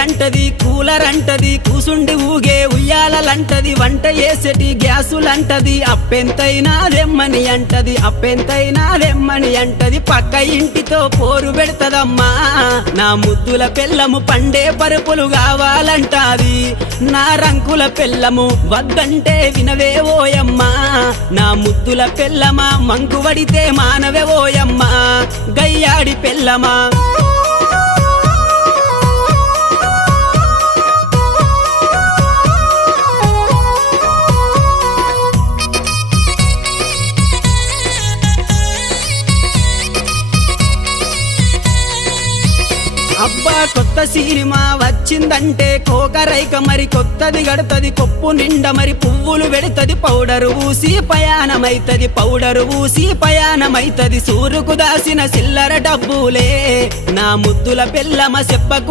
అంటది కూలర్ అంటది కూసుండి ఊగే ఉయ్యాలంటది వంట చేసేటి గ్యాసులంటది అప్పెంతైనా దెమ్మని అంటది అప్పెంతైనా దెమ్మని అంటది పక్క ఇంటితో పోరు పెడతదమ్మా నా ముద్దుల పెళ్ళము పండే పరుపులు కావాలంటాది నా రంకుల పెళ్ళము వద్దంటే వినవే ఓయమ్మా నా ముద్దుల పెళ్ళమా మంకు వడితే మానవే ఓయమ్మా గయ్యాడి పెళ్ళమా అబ్బా కొత్త సినిమా వచ్చిందంటే కోకరైక మరి కొత్తది గడతది కొప్పు నిండా మరి పువ్వులు పెడతది పౌడరు ఊసి పయానమైతది పౌడరు ఊసి పయానమైతది సూరుకు దాసిన చిల్లర డబ్బులే నా ముద్దుల పెళ్ళమ చెప్పకు